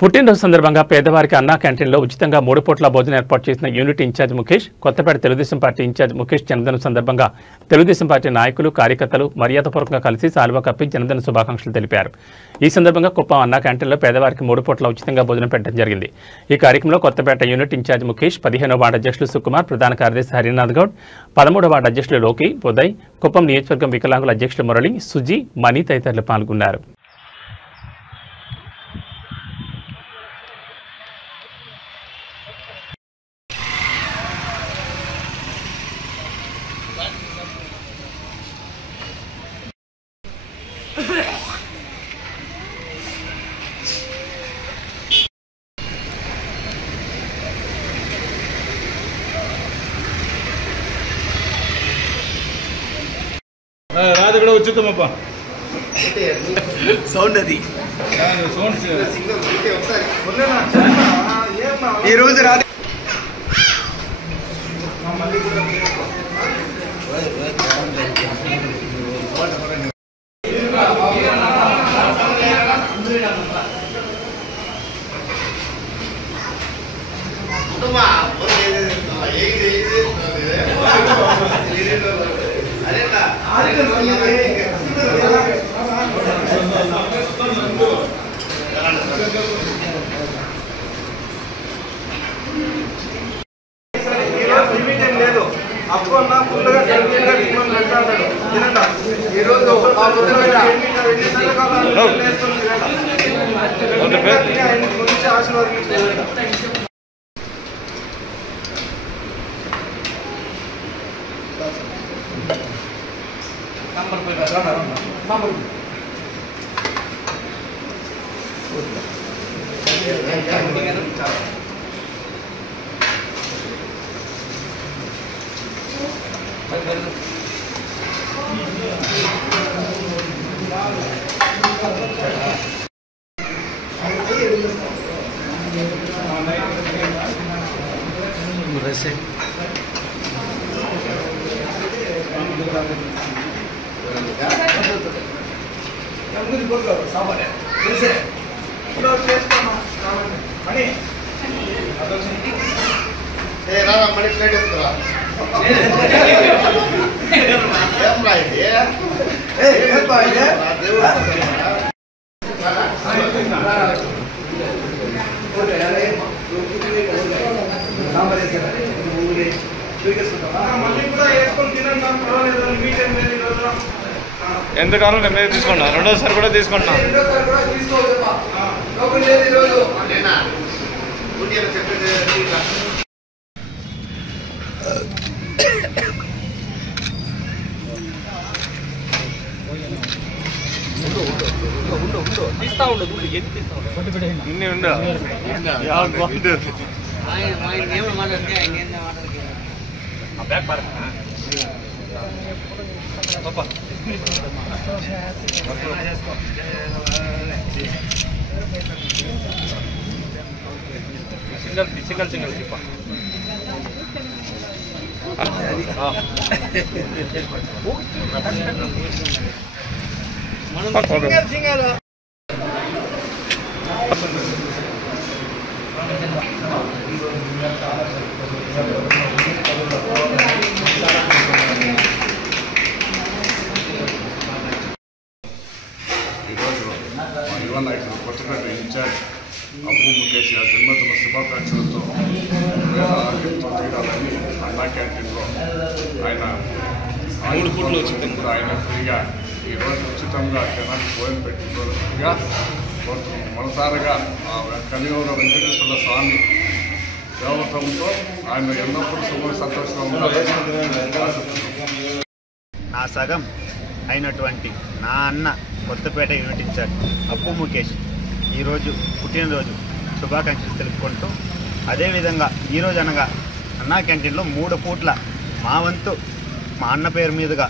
పుట్టినరోజు సందర్భంగా పేదవారికి అన్నా క్యాంటీన్లో ఉచితంగా 3 పూట్ల భోజనం ఏర్పాటు చేసిన unit incharge Mukesh, Kothapeta Telugu Desam party incharge Mukesh జన్మదినం సందర్భంగా తెలుగుదేశం పార్టీ నాయకులు, కార్యకర్తలు మర్యాదపూర్వకంగా కలిసి సాల్వా కప్పి జన్మదిన శుభాకాంక్షలు తెలిపారు. ఈ సందర్భంగా కుప్పం అన్నా క్యాంటీన్లో పేదవారికి 3 పూట్ల ఉచితంగా భోజనం పెట్టడం జరిగింది. ఈ కార్యక్రమంలో కొత్తపేట యూనిట్ ఇన్ఛార్జ్ ముఖేష్, 15వ వార్డు అధ్యక్షులు సుకుమార్, ప్రధాన కార్యదర్శి హరినాథ్ గౌడ్, 13వ వార్డు అధ్యక్షులు లోకి, ఉదయ్, కుప్పం నియోజకవర్గం వికలాంగుల అధ్యక్షులు మురళి, సుజీ, మణి తదితరులు పాల్గొన్నారు. రాదు కూడా వచ్చేద్దామప్ప సౌండ్ అది సౌండ్ ఈరోజు రాదు ఎంతకాలం నేను తీసుకున్నా, రెండోసారి కూడా తీసుకుంటున్నా. ఇన్ని ఉండు సింగల్ సింగల్ చెప్ప కొత్తపేట ఇన్ఛార్జ్ అప్పు ముఖేష్ గారి జన్మదిన శుభాకాంక్షలతో తీరాలని అన్నా క్యాంటీన్లో ఆయన 3 పూట్లు ఉచితంగా ఆయన ఫ్రీగా ఈరోజు ఉచితంగా జనానికి భోజనం పెట్టినగా కోరుతున్నాం. మనసారిగా కలియుగ వెంకటేశ్వర స్వామి దేవతంతో ఆయన ఎల్లప్పుడూ సంతోషంగా ఉండాలని. నా సగం అయినటువంటి నా అన్న కొత్తపేట యూనిట్ ఇన్ఛార్జ్ అప్పు ముఖేష్ ఈరోజు పుట్టినరోజు శుభాకాంక్షలు తెలుపుకుంటూ, అదేవిధంగా ఈరోజు అనగా అన్నా క్యాంటీన్లో 3 పూట్ల మా వంతు మా అన్న పేరు మీదుగా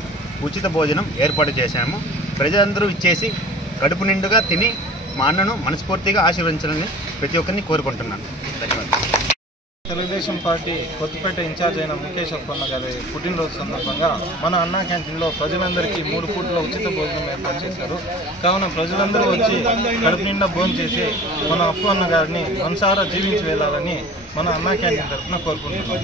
ఉచిత భోజనం ఏర్పాటు చేశాము. ప్రజలందరూ ఇచ్చేసి కడుపు నిండుగా తిని మా అన్నను మనస్ఫూర్తిగా ఆశీర్వదించాలని ప్రతి ఒక్కరిని కోరుకుంటున్నాను. ధన్యవాదాలు. తెలుగుదేశం పార్టీ కొత్తపేట ఇన్ఛార్జ్ అయిన ముఖేష్ అప్పన్న గారి పుట్టినరోజు సందర్భంగా మన అన్నా క్యాంటీన్లో ప్రజలందరికీ 3 పూట్ల ఉచిత భోజనం ఏర్పాటు చేశారు. కావున ప్రజలందరూ వచ్చి కడుపు నిండా భోజనం చేసి మన అప్పు అన్న గారిని మనసారా జీవించి వెళ్ళాలని మన అన్నా క్యాంటీన్ తరఫున కోరుకుంటున్నాం.